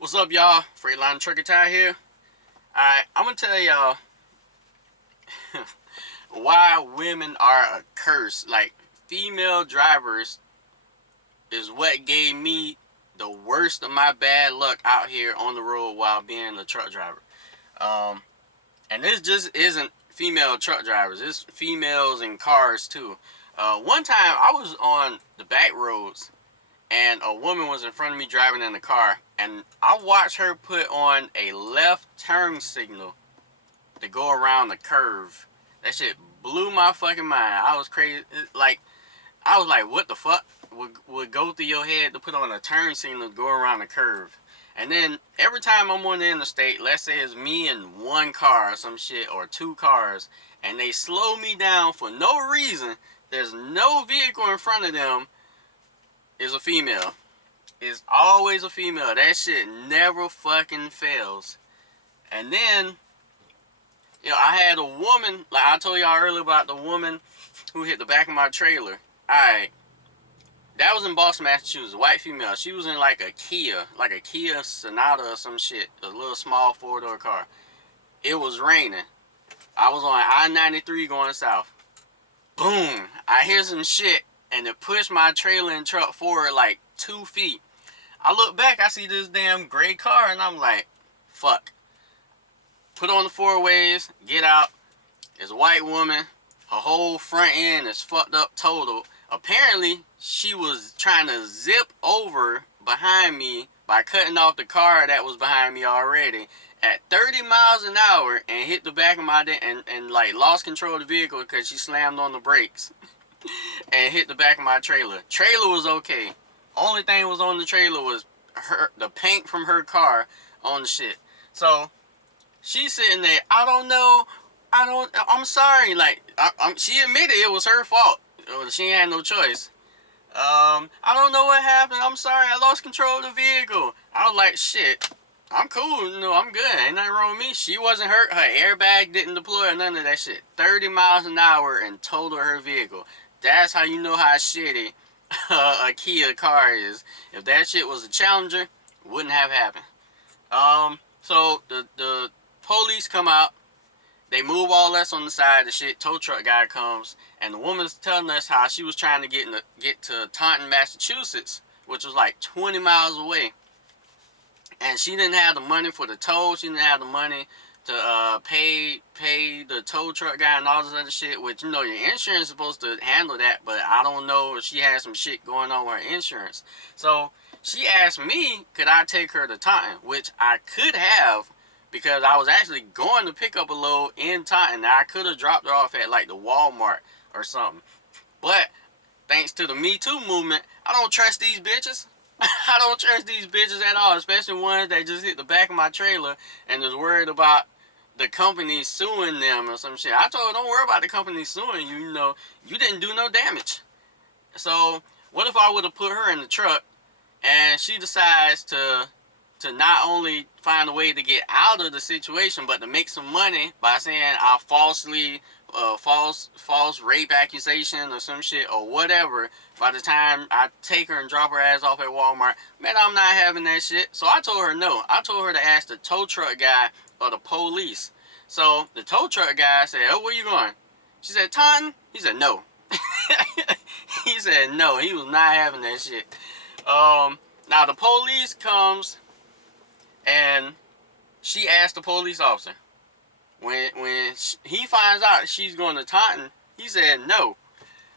What's up, y'all? Freightliner Trucker Ty here. Alright, I'm gonna tell y'all why women are a curse. Like, female drivers is what gave me the worst of my bad luck out here on the road while being a truck driver. Um, and this just isn't female truck drivers, it's females in cars too. One time I was on the back roads and a woman was in front of me driving in the car, and I watched her put on a left turn signal to go around the curve. That shit blew my fucking mind. I was crazy. I was like, what the fuck would go through your head to put on a turn signal to go around the curve? And then every time I'm on the interstate, let's say it's me and one car or some shit, or two cars, and they slow me down for no reason, there's no vehicle in front of them, is a female. It's always a female. That shit never fucking fails. And then, I had a woman, like I told y'all earlier about the woman who hit the back of my trailer. Alright, that was in Boston, Massachusetts, white female. She was in like a Kia Sonata or some shit, a little small four-door car. It was raining. I was on I93 going south. Boom! I hear some shit, and it pushed my trailer and truck forward like 2 feet. I look back, I see this damn gray car, and I'm like, fuck. Put on the four ways, get out. It's a white woman. Her whole front end is fucked up total. Apparently, she was trying to zip over behind me by cutting off the car that was behind me already at 30 miles an hour and hit the back of my and like lost control of the vehicle because she slammed on the brakes and hit the back of my trailer. Trailer was okay. Only thing was on the trailer was the paint from her car on the shit. So she's sitting there. I'm sorry. Like, she admitted it was her fault. She ain't had no choice. I don't know what happened. I'm sorry. I lost control of the vehicle. I was like, shit. I'm cool. I'm good. Ain't nothing wrong with me. She wasn't hurt. Her airbag didn't deploy or none of that shit. 30 miles an hour and totaled her vehicle. That's how you know how shitty a Kia car is. If that shit was a Challenger, it wouldn't have happened. So the police come out. They move all us on the side. The shit tow truck guy comes, and the woman's telling us how she was trying to get to Taunton, Massachusetts, which was like 20 miles away, and she didn't have the money for the tow. She didn't have the money to pay the tow truck guy and all this other shit. Which your insurance is supposed to handle that, but I don't know if she had some shit going on with her insurance. So she asked me, could I take her to Taunton, which I could have, because I was actually going to pick up a load in Taunton. I could have dropped her off at like the Walmart or something. But thanks to the Me Too movement, I don't trust these bitches. I don't trust these bitches at all, especially ones that just hit the back of my trailer and is worried about the company suing them or some shit. I told her, don't worry about the company suing you. You didn't do no damage. So what if I would have put her in the truck and she decides to not only find a way to get out of the situation, but to make some money by saying I false rape accusation or some shit or whatever. By the time I take her and drop her ass off at Walmart, man, I'm not having that shit. So I told her no. I told her to ask the tow truck guy or the police. So the tow truck guy said, "Oh, where you going?" She said, "Taunton." He said, "No." He said no. He was not having that shit. Now the police comes, and she asked the police officer. When he finds out she's going to Taunton, he said no.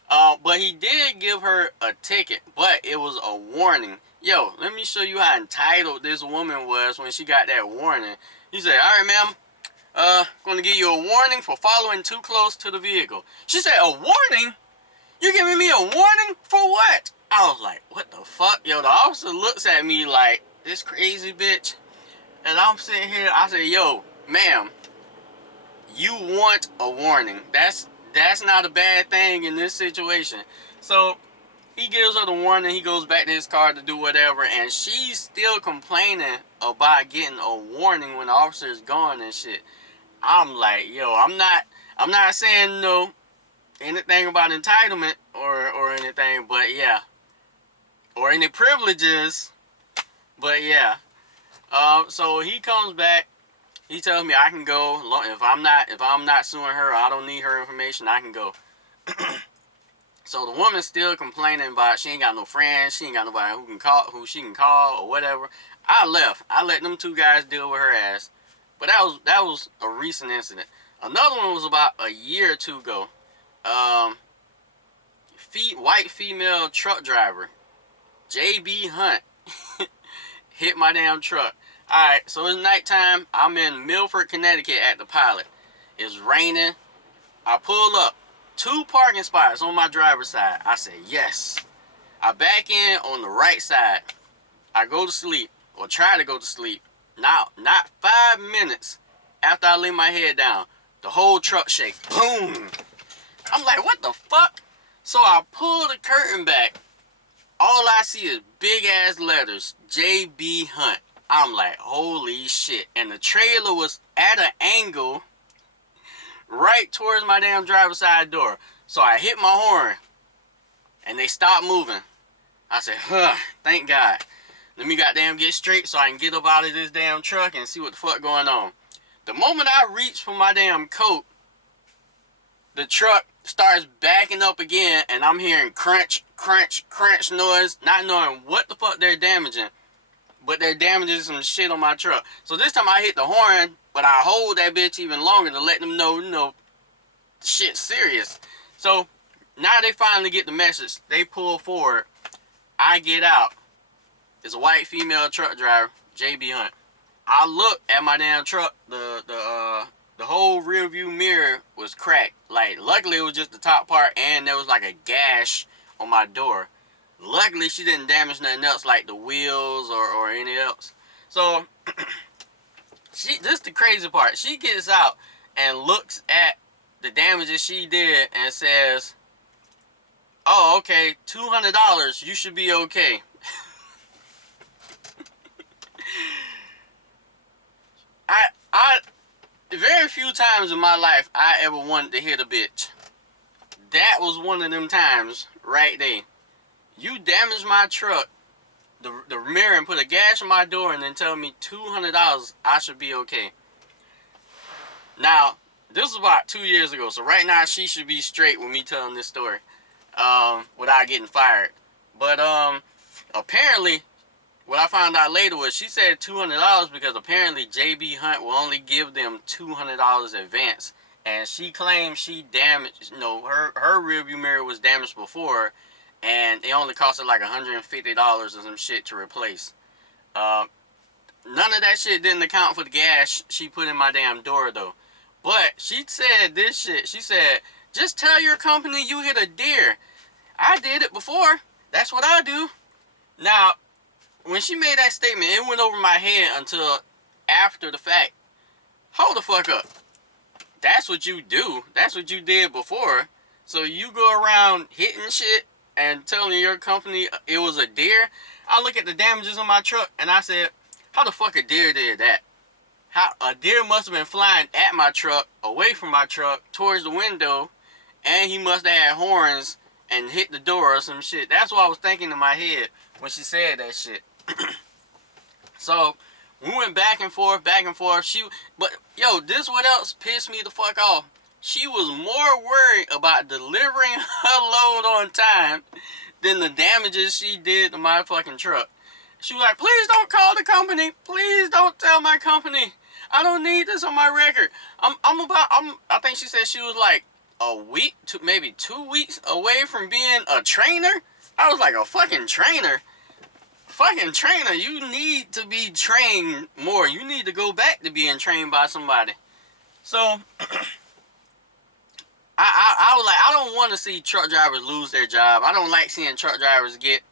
But he did give her a ticket, but it was a warning. Yo, let me show you how entitled this woman was when she got that warning. He said, "All right, ma'am, going to give you a warning for following too close to the vehicle." She said, "A warning? You giving me a warning for what?" I was like, what the fuck? Yo, the officer looks at me like, this crazy bitch. And I'm sitting here, I say, yo, ma'am, you want a warning. That's not a bad thing in this situation. So he gives her the warning. He goes back to his car to do whatever, and she's still complaining about getting a warning when the officer is gone and shit. I'm like, yo, I'm not saying no anything about entitlement or anything, but yeah, or any privileges, but yeah. So he comes back. He tells me I can go. If I'm not suing her, I don't need her information. I can go. So the woman's still complaining about she ain't got no friends. She ain't got nobody who she can call or whatever. I left. I let them two guys deal with her ass. But that was a recent incident. Another one was about a year or two ago. White female truck driver, JB Hunt, hit my damn truck. Alright, so it's nighttime. I'm in Milford, Connecticut at the Pilot. It's raining. I pull up. 2 parking spots on my driver's side. I say, yes. I back in on the right side. I go to sleep, or try to go to sleep. Now, not 5 minutes after I lay my head down, the whole truck shake. Boom. I'm like, what the fuck? So I pull the curtain back. All I see is big ass letters, JB Hunt. I'm like, holy shit. And the trailer was at an angle right towards my damn driver's side door. So I hit my horn and they stopped moving. I said, huh, thank God. Let me goddamn get straight so I can get up out of this damn truck and see what the fuck going on. The moment I reach for my damn coat, the truck starts backing up again, and I'm hearing crunch, crunch, crunch noise, not knowing what the fuck they're damaging, but they're damaging some shit on my truck. So this time I hit the horn, but I hold that bitch even longer to let them know, shit's serious. So now they finally get the message. They pull forward. I get out. It's a white female truck driver, JB Hunt. I look at my damn truck. The whole rear view mirror was cracked. Like, luckily it was just the top part, and there was like a gash on my door. Luckily she didn't damage nothing else, like the wheels or anything else. So this is the crazy part. She gets out and looks at the damages she did and says, "Oh, okay, $200. You should be okay." I very few times in my life I ever wanted to hit a bitch. That was one of them times right there. You damaged my truck, the mirror, and put a gash on my door, and then tell me $200 I should be okay. Now, this was about 2 years ago, so right now she should be straight with me telling this story, without getting fired. But apparently, what I found out later was she said $200 because apparently JB Hunt will only give them $200 advance, and she claimed she damaged, her rearview mirror was damaged before, and it only costed like $150 or some shit to replace. None of that shit didn't account for the gash she put in my damn door though. But she said this shit. She said, just tell your company you hit a deer. I did it before. That's what I do. Now, when she made that statement, it went over my head until after the fact. Hold the fuck up. That's what you do. That's what you did before. So you go around hitting shit and telling your company it was a deer. I look at the damages on my truck and I said, how the fuck a deer did that? How a deer must have been flying at my truck, away from my truck, towards the window, and he must have had horns and hit the door or some shit. That's what I was thinking in my head when she said that shit. So we went back and forth, back and forth. But yo, this what else pissed me the fuck off. She was more worried about delivering her load on time than the damages she did to my fucking truck. She was like, please don't call the company. Please don't tell my company. I don't need this on my record. I think she said she was like a week to maybe 2 weeks away from being a trainer. I was like, a fucking trainer? Fucking trainer, you need to be trained more. You need to go back to being trained by somebody. So I was like, I don't want to see truck drivers lose their job. I don't like seeing truck drivers get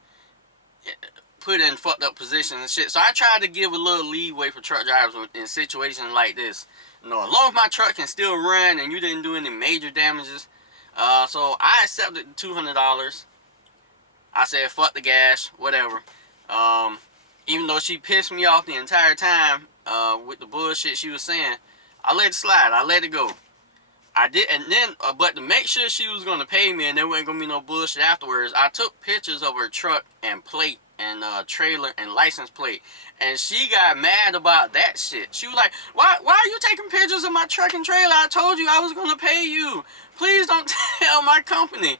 put in fucked up positions and shit. So I tried to give a little leeway for truck drivers in situations like this. As long as my truck can still run and you didn't do any major damages. So I accepted the $200. I said, fuck the gas, whatever. Even though she pissed me off the entire time with the bullshit she was saying, I let it slide. I let it go. I did, and then, but to make sure she was going to pay me and there wasn't going to be no bullshit afterwards, I took pictures of her truck and plate trailer and license plate, and she got mad about that shit. She was like, why are you taking pictures of my truck and trailer? I told you I was gonna pay you. Please don't tell my company.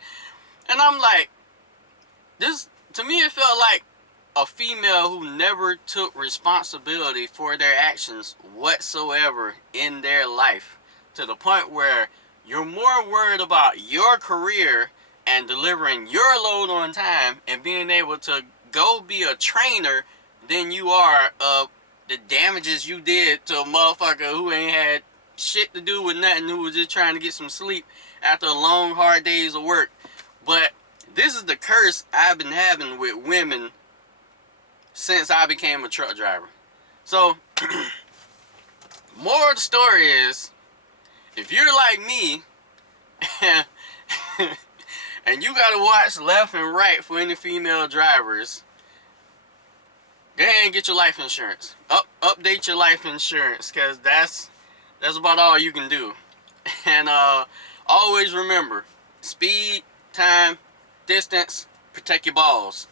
And I'm like, this, to me, it felt like a female who never took responsibility for their actions whatsoever in their life, to the point where you're more worried about your career and delivering your load on time and being able to go be a trainer than you are of the damages you did to a motherfucker who ain't had shit to do with nothing, who was just trying to get some sleep after a long, hard days of work. But this is the curse I've been having with women since I became a truck driver. So, moral of the story is, if you're like me, and you gotta watch left and right for any female drivers, go ahead and get your life insurance. Update your life insurance, because that's about all you can do. And always remember, speed, time, distance, protect your balls.